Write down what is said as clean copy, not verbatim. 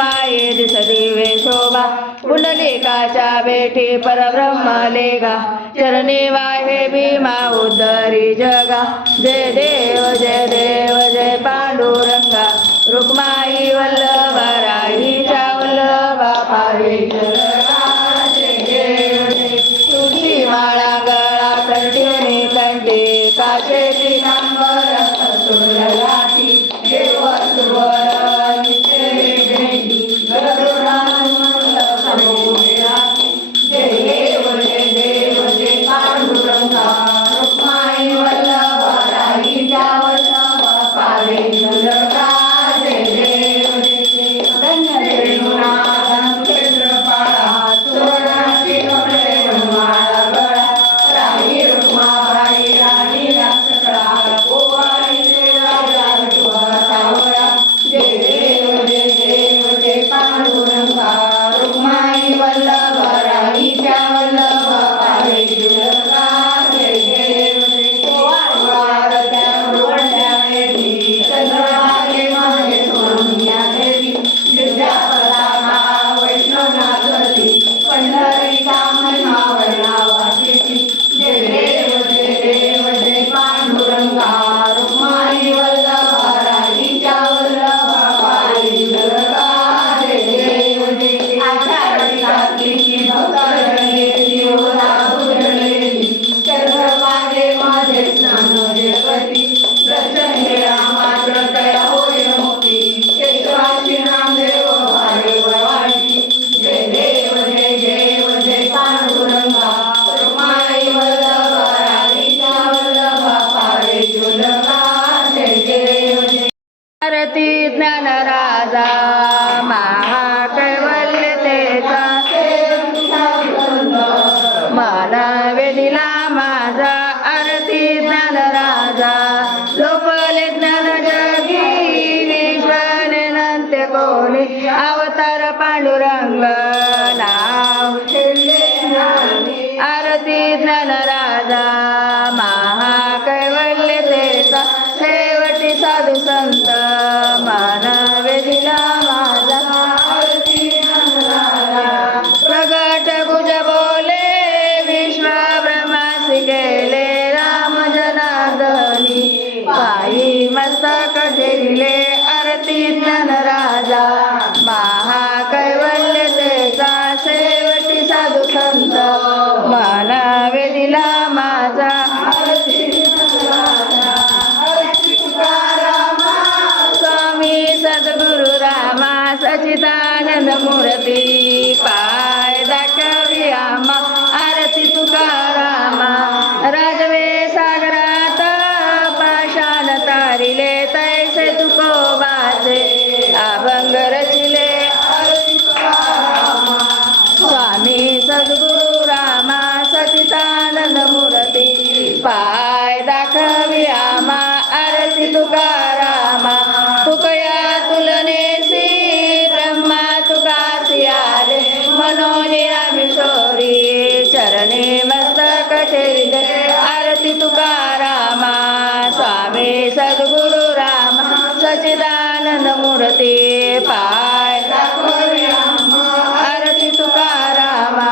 रुक्माये दिस दिवे शोभा पुंडलिकाच्या बेठी परब्रह्म लेगा चरणी वाहे भीमा उद्धरी जगा जय देव जय पांडुरंगा रुक्माई वल्लभा राहीच्या वल्लभा पावे तुझी माळा गळा कंठीने कंठी काशेची नांगर सुंदराती देव सुवर निश्चय भेंडी जय पांडुरंगा रुक्माई वल्लभा राहीच्या वल्लभा पावे जय देव जय पांडुरंगा रुक्माई वल्लभा राहीच्या वल्लभा पावे जय देव चंद्रभागे माझे सोनिया देवी दिव्या पताका वैष्णवनाथवती पंढरीचा महिमा वर्णावाची जय देव जय पांडुरंगा रुक्माई वल्लभा राहीच्या वल्लभा पावे जय देव आषाढी कार्तिकी भक्तजनेची ओला उजळलेली चंद्रभागे माझे स्नान जगती दर्शन घेणा मात्र दया होय मोठी केशवाची नामदेव भारे वाढी जय देव जय पांडुरंगा रुक्माई वल्लभा राहीच्या वल्लभा पावे जय देव आरती ज्ञान राजा महाकैवल्यतेचा मानवे दिला माझा आरती ज्ञान राजा लोपले ज्ञान जगी विश्वनिनंत्य कोणी अवतार पांडुरंग नाव आरती ज्ञान राजा महाकैवल्यतेचा शेवटी साधू संत मानवे दिला माझा आरती ज्ञान राजा प्रगट गुज बोले विश्व ब्रह्मासी केले राम जनार्दनी पायी मस्तक ठेविले आरती ज्ञान राजा महाकैवल्यतेचा शेवटी साधू संत मानवे दिला माझा आरती स्वामी सद्गुरु रामा सच्चिदानंद मूर्ती पाय दाखवी आम्हा आरती तुकारामा राजवे सागरात पाषाण तारिले तैसे तुकोबाचे अभंग रचिले आरती तुकारामा स्वामी सद्गुरु रामा सच्चिदानंद मूर्ती पाय दाखवी आम्हा आरती तुकारामा तुकया तुलनेसी ब्रह्मा तुकासी आले मनोनिरामिशोरी चरणे मस्तक ठेविले आरती तुकारामा स्वामी सद्गुरु रामा सच्चिदानंद मूर्ती पाय दाखवी आम्हा आरती तुकारामा